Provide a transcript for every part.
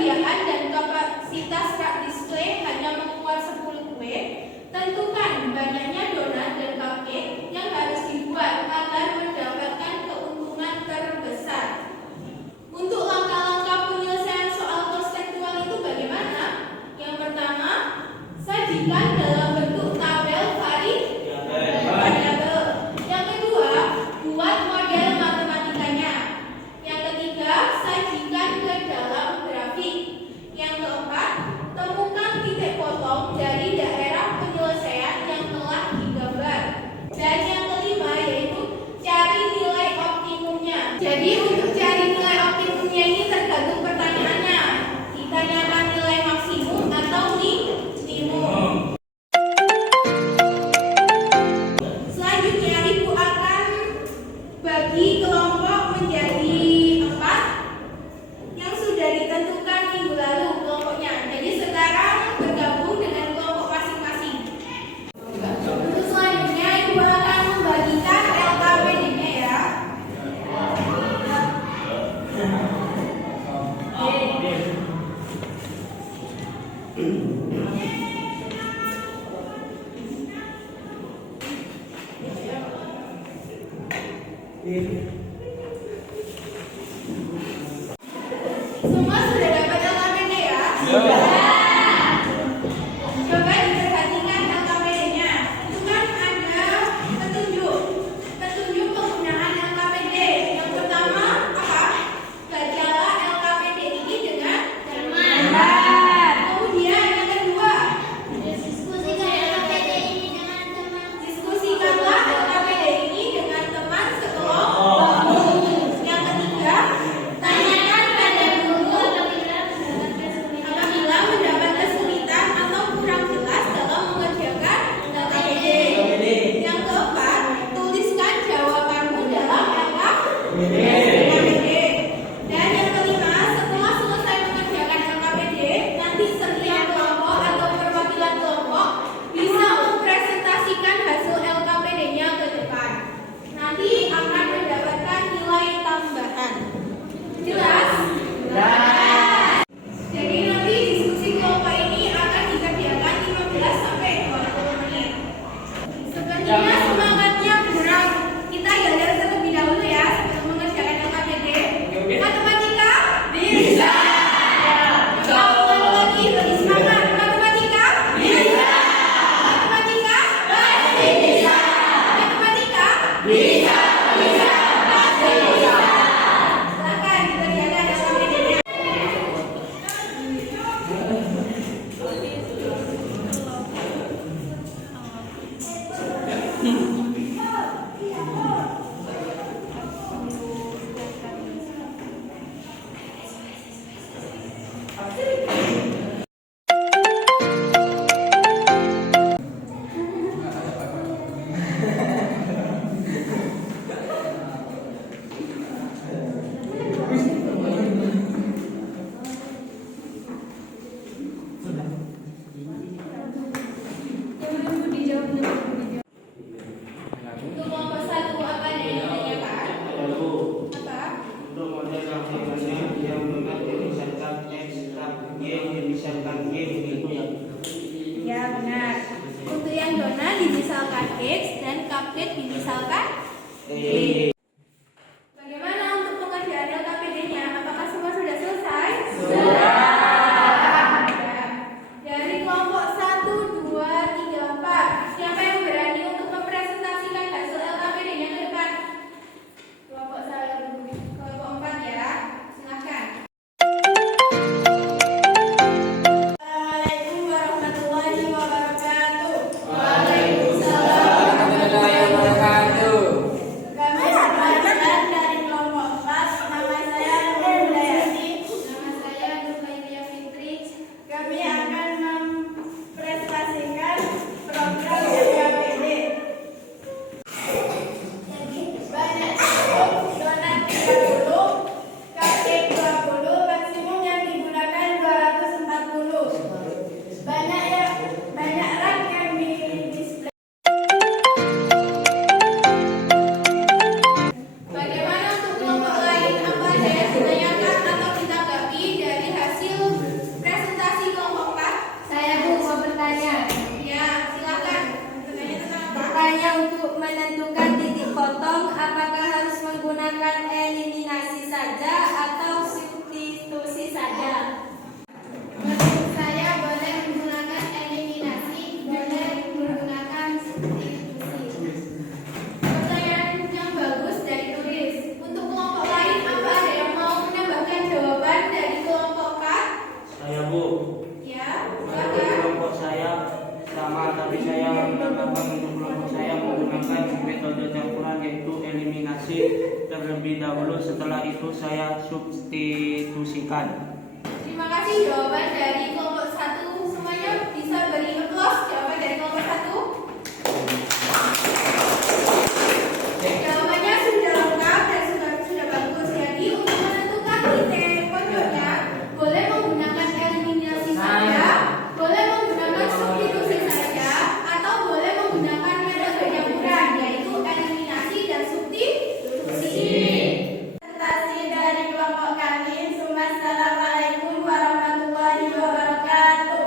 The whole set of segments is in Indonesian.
Ketersediaan dan kapasitas rak display hanya memuat 10 kue. Tentukan banyaknya donat dan cupcake yang harus dibuat agar mendapatkan keuntungan terbesar. Untuk langkah-langkah penyelesaian soal konseptual itu bagaimana? Yang pertama, sajikan dalam bentuk tabel variabel. Yang kedua, buat model matematikanya. Yang ketiga, sajikan ke dalam grafik. Yang keempat, temukan titik potong dari daerah penyelesaian yang telah digambar. Dan yang kelima yaitu cari nilai optimumnya. Jadi untuk cari nilai optimumnya ini tergantung pertanyaannya. Ditanyakan nilai maksimum atau minimum. Selanjutnya Ibu akan bagi kelompok menjadi 4 yang sudah ditentukan minggu lalu kelompoknya. Jadi sekarang bergabung dengan kelompok masing-masing. Untuk selanjutnya Ibu akan membagikan LKPD-nya ya. Semua sudah dapat LKPD ya? Coba diperhatikan LKPD-nya. Itu kan ada petunjuk penggunaan LKPD. Yang pertama apa? Bacalah LKPD ini dengan benar. Kemudian yang kedua, diskusikanlah LKPD ini dengan teman sekelompok. Yang ketiga, tanyakan pada guru apabila mendapat kesulitan atau kurang jelas dalam mengerjakan LKPD. Yang keempat, tuliskan jawabanmu dalam LKPD. Dan yang kelima, setelah selesai mengerjakan LKPD, nanti setiap kelompok atau perwakilan kelompok bisa mempresentasikan hasil LKPD-nya ke depan. Nanti akan mendapatkan nilai tambahan. Jelas? Jadi nanti diskusi kelompok ini akan dikerjakan 15 sampai 20 menit. Sepertinya semangatnya kurang. Kita belajar terlebih dahulu ya sebelum mengerjakan LKPD. Matematika? Bisa. Satu lagi lebih semangat. Matematika? Bisa. Matematika? Pasti bisa. Matematika? Bisa. Pasti bisa. Silakan dikerjakan LKPD-nya. Untuk kelompok 1 apa ada yang ditanyakan? Apa? Untuk model aplikasi yang menginisialkan X, Y, inisialkan Y begitu ya. Ya benar. Untuk yang donat dimisalkan X dan cupcake dimisalkan Y. Bagaimana untuk pengerjaan LKPD-nya? Apakah semua sudah selesai? Sudah. Dari kelompok 1, 2, 3, 4. Siapa yang berani untuk mempresentasikan hasil LKPD-nya ke depan? Kelompok 1, kelompok 4 ya. Silakan. Assalamualaikum warahmatullahi wabarakatuh. Waalaikumsalam warahmatullahi wabarakatuh. Kami Ya Bu, Ya, untuk silakan. kelompok saya sama, tapi saya menambahkan untuk kelompok saya menggunakan metode campuran yaitu eliminasi terlebih dahulu, setelah itu saya substitusikan. Terima kasih jawaban dari kelompok 1. Semuanya bisa beri applause jawaban dari kelompok 1. Jawabannya sudah lengkap dan sudah bagus. Jadi untuk menentukan titik pojoknya boleh menggunakan eliminasi saja, boleh menggunakan substitusi saja, atau boleh menggunakan metode campuran yaitu eliminasi dan substitusi. Presentasi dari kelompok kami. Assalamualaikum warahmatullahi wabarakatuh.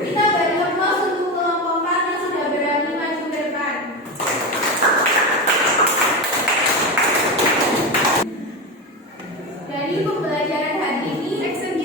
Kita beri applause untuk kelompok 4 yang sudah berani maju ke depan. Dari pembelajaran hari ini, action